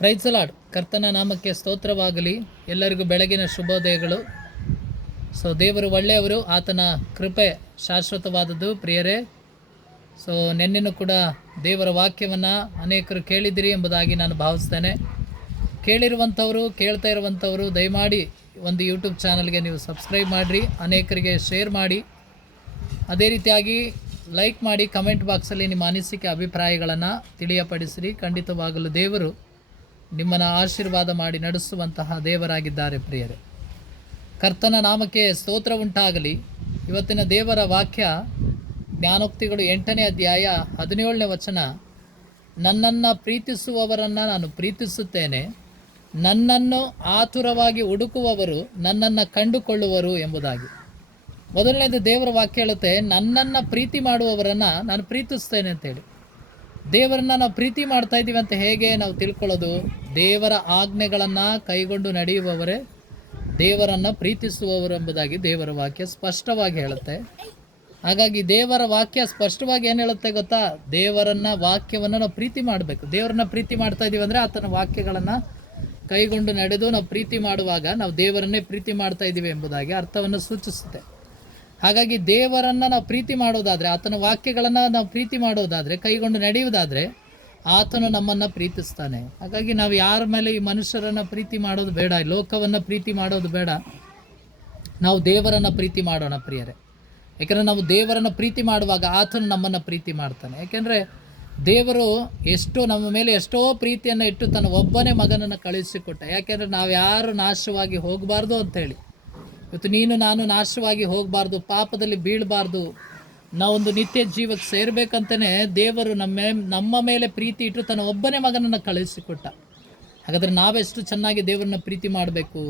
Price the lord. ಕರ್ತನ ನಾಮಕ್ಕೆ ಸ್ತೋತ್ರವಾಗಲಿ. ಎಲ್ಲರಿಗೂ ಬೆಳಗಿನ ಶುಭೋದಯಗಳು. ದೇವರು ಒಳ್ಳೆಯವರು, ಆತನ ಕೃಪೆ ಶಾಶ್ವತವಾದದ್ದು ಪ್ರಿಯರೇ. ನೆನ್ನೆನೂ ಕೂಡ ದೇವರ ವಾಕ್ಯವನ್ನು ಅನೇಕರು ಕೇಳಿದಿರಿ ಎಂಬುದಾಗಿ ನಾನು ಭಾವಿಸ್ತೇನೆ. ಕೇಳಿರುವಂಥವರು, ಕೇಳ್ತಾ ಇರುವಂಥವರು ದಯಮಾಡಿ ಒಂದು ಯೂಟ್ಯೂಬ್ ಚಾನಲ್ಗೆ ನೀವು ಸಬ್ಸ್ಕ್ರೈಬ್ ಮಾಡಿರಿ, ಅನೇಕರಿಗೆ ಶೇರ್ ಮಾಡಿ, ಅದೇ ರೀತಿಯಾಗಿ ಲೈಕ್ ಮಾಡಿ, ಕಮೆಂಟ್ ಬಾಕ್ಸಲ್ಲಿ ನಿಮ್ಮ ಅನಿಸಿಕೆ ಅಭಿಪ್ರಾಯಗಳನ್ನು ತಿಳಿಯಪಡಿಸಿರಿ. ಖಂಡಿತವಾಗಲು ದೇವರು ನಿಮ್ಮನ್ನು ಆಶೀರ್ವಾದ ಮಾಡಿ ನಡೆಸುವಂತಹ ದೇವರಾಗಿದ್ದಾರೆ ಪ್ರಿಯರೇ. ಕರ್ತನ ನಾಮಕ್ಕೆ ಸ್ತೋತ್ರ ಉಂಟಾಗಲಿ. ಇವತ್ತಿನ ದೇವರ ವಾಕ್ಯ ಜ್ಞಾನೋಕ್ತಿಗಳು 8ನೇ ಅಧ್ಯಾಯ 17ನೇ ವಚನ. ನನ್ನನ್ನು ಪ್ರೀತಿಸುವವರನ್ನು ನಾನು ಪ್ರೀತಿಸುತ್ತೇನೆ, ನನ್ನನ್ನು ಆತುರವಾಗಿ ಹುಡುಕುವವರು ನನ್ನನ್ನು ಕಂಡುಕೊಳ್ಳುವರು ಎಂಬುದಾಗಿ. ಮೊದಲನೇದು ದೇವರ ವಾಕ್ಯ ಹೇಳುತ್ತೆ, ನನ್ನನ್ನು ಪ್ರೀತಿ ಮಾಡುವವರನ್ನು ನಾನು ಪ್ರೀತಿಸ್ತೇನೆ ಅಂತೇಳಿ. ದೇವರನ್ನು ನಾವು ಪ್ರೀತಿ ಮಾಡ್ತಾ ಇದ್ದೀವಿ ಅಂತ ಹೇಗೆ ನಾವು ತಿಳ್ಕೊಳ್ಳೋದು? ದೇವರ ಆಜ್ಞೆಗಳನ್ನು ಕೈಗೊಂಡು ನಡೆಯುವವರೇ ದೇವರನ್ನು ಪ್ರೀತಿಸುವವರು ಎಂಬುದಾಗಿ ದೇವರ ವಾಕ್ಯ ಸ್ಪಷ್ಟವಾಗಿ ಹೇಳುತ್ತೆ. ಹಾಗಾಗಿ ದೇವರ ವಾಕ್ಯ ಸ್ಪಷ್ಟವಾಗಿ ಏನು ಹೇಳುತ್ತೆ ಗೊತ್ತಾ? ದೇವರನ್ನು, ವಾಕ್ಯವನ್ನು ನಾವು ಪ್ರೀತಿ ಮಾಡಬೇಕು. ದೇವರನ್ನ ಪ್ರೀತಿ ಮಾಡ್ತಾ ಇದ್ದೀವಿ ಅಂದರೆ ಆತನ ವಾಕ್ಯಗಳನ್ನು ಕೈಗೊಂಡು ನಡೆದು ನಾವು ಪ್ರೀತಿ ಮಾಡುವಾಗ ನಾವು ದೇವರನ್ನೇ ಪ್ರೀತಿ ಮಾಡ್ತಾ ಇದ್ದೀವಿ ಎಂಬುದಾಗಿ ಅರ್ಥವನ್ನು ಸೂಚಿಸುತ್ತೆ. ಹಾಗಾಗಿ ದೇವರನ್ನು ನಾವು ಪ್ರೀತಿ ಮಾಡೋದಾದರೆ, ಆತನ ವಾಕ್ಯಗಳನ್ನು ನಾವು ಪ್ರೀತಿ ಮಾಡೋದಾದರೆ, ಕೈಗೊಂಡು ನಡೆಯುವುದಾದರೆ ಆತನು ನಮ್ಮನ್ನು ಪ್ರೀತಿಸ್ತಾನೆ. ಹಾಗಾಗಿ ನಾವು ಯಾರ ಮೇಲೆ ಈ ಮನುಷ್ಯರನ್ನು ಪ್ರೀತಿ ಮಾಡೋದು ಬೇಡ, ಲೋಕವನ್ನು ಪ್ರೀತಿ ಮಾಡೋದು ಬೇಡ. ನಾವು ದೇವರನ್ನು ಪ್ರೀತಿ ಮಾಡೋಣ ಪ್ರಿಯರೇ. ಯಾಕೆಂದರೆ ನಾವು ದೇವರನ್ನು ಪ್ರೀತಿ ಮಾಡುವಾಗ ಆತನು ನಮ್ಮನ್ನು ಪ್ರೀತಿ ಮಾಡ್ತಾನೆ. ಯಾಕೆಂದರೆ ದೇವರು ನಮ್ಮ ಮೇಲೆ ಎಷ್ಟೋ ಪ್ರೀತಿಯನ್ನು ಇಟ್ಟು ತನ್ನ ಒಬ್ಬನೇ ಮಗನನ್ನು ಕಳುಹಿಸಿಕೊಟ್ಟ. ಯಾಕೆಂದರೆ ನಾವು ಯಾರು ನಾಶವಾಗಿ ಹೋಗಬಾರ್ದು ಅಂಥೇಳಿ. ಇವತ್ತು ನೀನು ನಾನು ನಾಶವಾಗಿ ಹೋಗಬಾರ್ದು, ಪಾಪದಲ್ಲಿ ಬೀಳಬಾರ್ದು, ನಾವೊಂದು ನಿತ್ಯ ಜೀವಕ್ಕೆ ಸೇರಬೇಕಂತಲೇ ದೇವರು ನಮ್ಮ ಮೇಲೆ ಪ್ರೀತಿ ಇಟ್ಟು ತನ್ನ ಒಬ್ಬನೇ ಮಗನನ್ನು ಕಳುಹಿಸಿಕೊಟ್ಟ. ಹಾಗಾದರೆ ನಾವೆಷ್ಟು ಚೆನ್ನಾಗಿ ದೇವರನ್ನ ಪ್ರೀತಿ ಮಾಡಬೇಕು?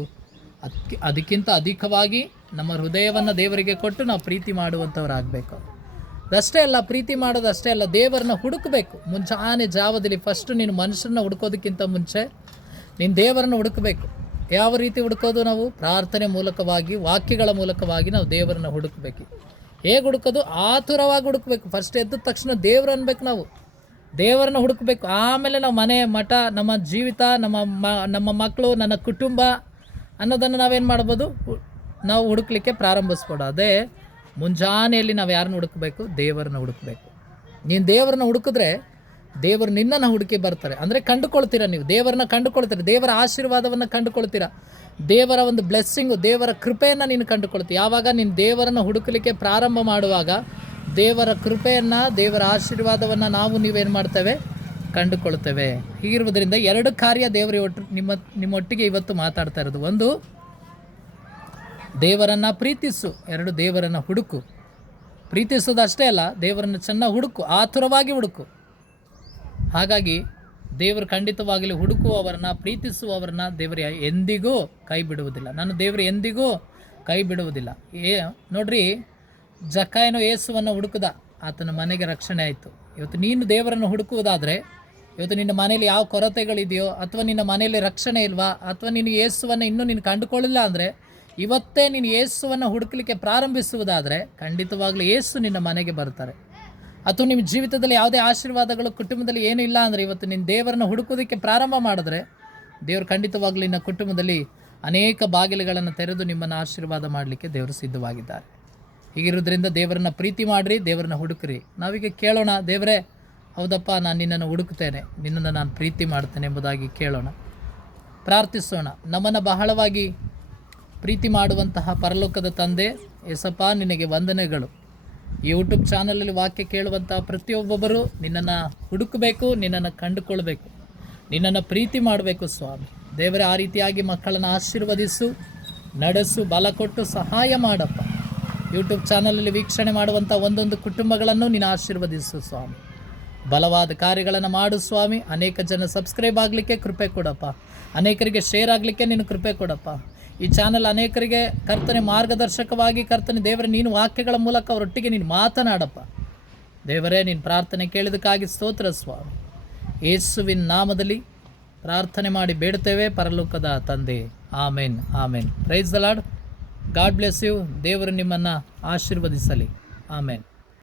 ಅದಕ್ಕಿಂತ ಅಧಿಕವಾಗಿ ನಮ್ಮ ಹೃದಯವನ್ನು ದೇವರಿಗೆ ಕೊಟ್ಟು ನಾವು ಪ್ರೀತಿ ಮಾಡುವಂಥವ್ರಾಗಬೇಕು. ಅದಷ್ಟೇ ಅಲ್ಲ, ಪ್ರೀತಿ ಮಾಡೋದು ಅಷ್ಟೇ ಅಲ್ಲ, ದೇವರನ್ನ ಹುಡುಕಬೇಕು. ಮುಂಚಾನೆ ಜಾವದಲ್ಲಿ ಫಸ್ಟು ನೀನು ಮನುಷ್ಯರನ್ನ ಹುಡುಕೋದಕ್ಕಿಂತ ಮುಂಚೆ ನೀನು ದೇವರನ್ನು ಹುಡುಕಬೇಕು. ಯಾವ ರೀತಿ ಹುಡುಕೋದು? ನಾವು ಪ್ರಾರ್ಥನೆ ಮೂಲಕವಾಗಿ, ವಾಕ್ಯಗಳ ಮೂಲಕವಾಗಿ ನಾವು ದೇವರನ್ನು ಹುಡುಕಬೇಕು. ಹೇಗೆ ಹುಡುಕೋದು? ಆತುರವಾಗಿ ಹುಡುಕಬೇಕು. ಫಸ್ಟ್ ಎದ್ದ ತಕ್ಷಣ ದೇವರು ಅನ್ಬೇಕು. ನಾವು ದೇವರನ್ನ ಹುಡುಕಬೇಕು. ಆಮೇಲೆ ನಾವು ಮನೆ, ಮಠ, ನಮ್ಮ ಜೀವಿತ, ನಮ್ಮ ಮಕ್ಕಳು, ನನ್ನ ಕುಟುಂಬ ಅನ್ನೋದನ್ನು ನಾವೇನು ಮಾಡ್ಬೋದು? ನಾವು ಹುಡುಕ್ಲಿಕ್ಕೆ ಪ್ರಾರಂಭಿಸ್ಬೋದು. ಅದೇ ಮುಂಜಾನೆಯಲ್ಲಿ ನಾವು ಯಾರನ್ನ ಹುಡುಕಬೇಕು? ದೇವರನ್ನ ಹುಡುಕಬೇಕು. ನೀನು ದೇವರನ್ನ ಹುಡುಕಿದ್ರೆ ದೇವರು ನಿನ್ನನ್ನು ಹುಡುಕಿ ಬರ್ತಾರೆ. ಅಂದರೆ ಕಂಡುಕೊಳ್ತೀರ, ನೀವು ದೇವರನ್ನ ಕಂಡುಕೊಳ್ತೀರ, ದೇವರ ಆಶೀರ್ವಾದವನ್ನು ಕಂಡುಕೊಳ್ತೀರ, ದೇವರ ಒಂದು ಬ್ಲೆಸ್ಸಿಂಗು, ದೇವರ ಕೃಪೆಯನ್ನು ನೀನು ಕಂಡುಕೊಳ್ತೀವಿ. ಯಾವಾಗ ನೀನು ದೇವರನ್ನು ಹುಡುಕಲಿಕ್ಕೆ ಪ್ರಾರಂಭ ಮಾಡುವಾಗ ದೇವರ ಕೃಪೆಯನ್ನು, ದೇವರ ಆಶೀರ್ವಾದವನ್ನು ನೀವೇನು ಮಾಡ್ತೇವೆ? ಕಂಡುಕೊಳ್ತೇವೆ. ಹೀಗಿರುವುದರಿಂದ 2 ಕಾರ್ಯ ದೇವರ ನಿಮ್ಮೊಟ್ಟಿಗೆ ಇವತ್ತು ಮಾತಾಡ್ತಾ ಇರೋದು. 1, ದೇವರನ್ನು ಪ್ರೀತಿಸು. 2, ದೇವರನ್ನು ಹುಡುಕು. ಪ್ರೀತಿಸೋದು ಅಷ್ಟೇ ಅಲ್ಲ, ದೇವರನ್ನು ಚೆನ್ನಾಗಿ ಹುಡುಕು, ಆತುರವಾಗಿ ಹುಡುಕು. ಹಾಗಾಗಿ ದೇವರು ಖಂಡಿತವಾಗಲಿ ಹುಡುಕುವವರನ್ನ, ಪ್ರೀತಿಸುವವರನ್ನ ದೇವರು ಎಂದಿಗೂ ಕೈ ಬಿಡುವುದಿಲ್ಲ. ನನ್ನ ದೇವರು ಎಂದಿಗೂ ಕೈ ಬಿಡುವುದಿಲ್ಲ. ನೋಡ್ರಿ, ಜಕ್ಕಾಯನು ಯೇಸುವನ್ನು ಹುಡುಕದ, ಆತನ ಮನೆಗೆ ರಕ್ಷಣೆ ಆಯಿತು. ಇವತ್ತು ನೀನು ದೇವರನ್ನು ಹುಡುಕುವುದಾದರೆ, ಇವತ್ತು ನಿನ್ನ ಮನೇಲಿ ಯಾವ ಕೊರತೆಗಳಿದೆಯೋ, ಅಥವಾ ನಿನ್ನ ಮನೆಯಲ್ಲಿ ರಕ್ಷಣೆ ಇಲ್ವಾ, ಅಥವಾ ನೀನು ಯೇಸುವನ್ನು ಇನ್ನೂ ನೀನು ಕಂಡುಕೊಳ್ಳಿಲ್ಲ ಅಂದರೆ, ಇವತ್ತೇ ನೀನು ಯೇಸುವನ್ನು ಹುಡುಕಲಿಕ್ಕೆ ಪ್ರಾರಂಭಿಸುವುದಾದರೆ ಖಂಡಿತವಾಗ್ಲೂ ಯೇಸು ನಿನ್ನ ಮನೆಗೆ ಬರ್ತಾರೆ. ಅಥವಾ ನಿಮ್ಮ ಜೀವಿತದಲ್ಲಿ ಯಾವುದೇ ಆಶೀರ್ವಾದಗಳು, ಕುಟುಂಬದಲ್ಲಿ ಏನೂ ಇಲ್ಲ ಅಂದರೆ, ಇವತ್ತು ನೀನು ದೇವರನ್ನು ಹುಡುಕೋದಕ್ಕೆ ಪ್ರಾರಂಭ ಮಾಡಿದ್ರೆ ದೇವರು ಖಂಡಿತವಾಗ್ಲೂ ನಿನ್ನ ಕುಟುಂಬದಲ್ಲಿ ಅನೇಕ ಬಾಗಿಲುಗಳನ್ನು ತೆರೆದು ನಿಮ್ಮನ್ನು ಆಶೀರ್ವಾದ ಮಾಡಲಿಕ್ಕೆ ದೇವರು ಸಿದ್ಧವಾಗಿದ್ದಾರೆ. ಹೀಗಿರೋದ್ರಿಂದ ದೇವರನ್ನ ಪ್ರೀತಿ ಮಾಡಿರಿ, ದೇವರನ್ನ ಹುಡುಕ್ರಿ. ನಾವೀಗ ಕೇಳೋಣ, ದೇವರೇ ಹೌದಪ್ಪ, ನಾನು ನಿನ್ನನ್ನು ಹುಡುಕ್ತೇನೆ, ನಿನ್ನನ್ನು ನಾನು ಪ್ರೀತಿ ಮಾಡ್ತೇನೆ ಎಂಬುದಾಗಿ ಕೇಳೋಣ, ಪ್ರಾರ್ಥಿಸೋಣ. ನಮ್ಮನ್ನು ಬಹಳವಾಗಿ ಪ್ರೀತಿ ಮಾಡುವಂತಹ ಪರಲೋಕದ ತಂದೆ, ಯೇಸಪ್ಪ ನಿನಗೆ ವಂದನೆಗಳು. ಈ ಯೂಟ್ಯೂಬ್ ಚಾನಲಲ್ಲಿ ವಾಕ್ಯ ಕೇಳುವಂಥ ಪ್ರತಿಯೊಬ್ಬೊಬ್ಬರು ನಿನ್ನನ್ನು ಹುಡುಕಬೇಕು, ನಿನ್ನನ್ನು ಕಂಡುಕೊಳ್ಬೇಕು, ನಿನ್ನನ್ನು ಪ್ರೀತಿ ಮಾಡಬೇಕು ಸ್ವಾಮಿ. ದೇವರೇ, ಆ ರೀತಿಯಾಗಿ ಮಕ್ಕಳನ್ನು ಆಶೀರ್ವದಿಸು, ನಡೆಸು, ಬಲ ಕೊಟ್ಟು ಸಹಾಯ ಮಾಡಪ್ಪ. ಯೂಟ್ಯೂಬ್ ಚಾನಲಲ್ಲಿ ವೀಕ್ಷಣೆ ಮಾಡುವಂಥ ಒಂದೊಂದು ಕುಟುಂಬಗಳನ್ನು ನೀನು ಆಶೀರ್ವದಿಸು ಸ್ವಾಮಿ. ಬಲವಾದ ಕಾರ್ಯಗಳನ್ನು ಮಾಡು ಸ್ವಾಮಿ. ಅನೇಕ ಜನ ಸಬ್ಸ್ಕ್ರೈಬ್ ಆಗಲಿಕ್ಕೆ ಕೃಪೆ ಕೊಡಪ್ಪ, ಅನೇಕರಿಗೆ ಶೇರ್ ಆಗಲಿಕ್ಕೆ ನೀನು ಕೃಪೆ ಕೊಡಪ್ಪ. ಈ ಚಾನಲ್ ಅನೇಕರಿಗೆ ಕರ್ತನೆ ಮಾರ್ಗದರ್ಶಕವಾಗಿ, ಕರ್ತನೆ ದೇವರೇ ನೀನು ವಾಕ್ಯಗಳ ಮೂಲಕ ಅವರೊಟ್ಟಿಗೆ ನೀನು ಮಾತನಾಡಪ್ಪ. ದೇವರೇ, ನೀನು ಪ್ರಾರ್ಥನೆ ಕೇಳಿದಕ್ಕಾಗಿ ಸ್ತೋತ್ರ ಸ್ವಾಮಿ. ಯೇಸುವಿನ ನಾಮದಲ್ಲಿ ಪ್ರಾರ್ಥನೆ ಮಾಡಿ ಬೇಡ್ತೇವೆ ಪರಲೋಕದ ತಂದೆ. Amen, amen. Praise the Lord. God bless you. ದೇವರು ನಿಮ್ಮನ್ನು ಆಶೀರ್ವದಿಸಲಿ. ಆಮೇನ್.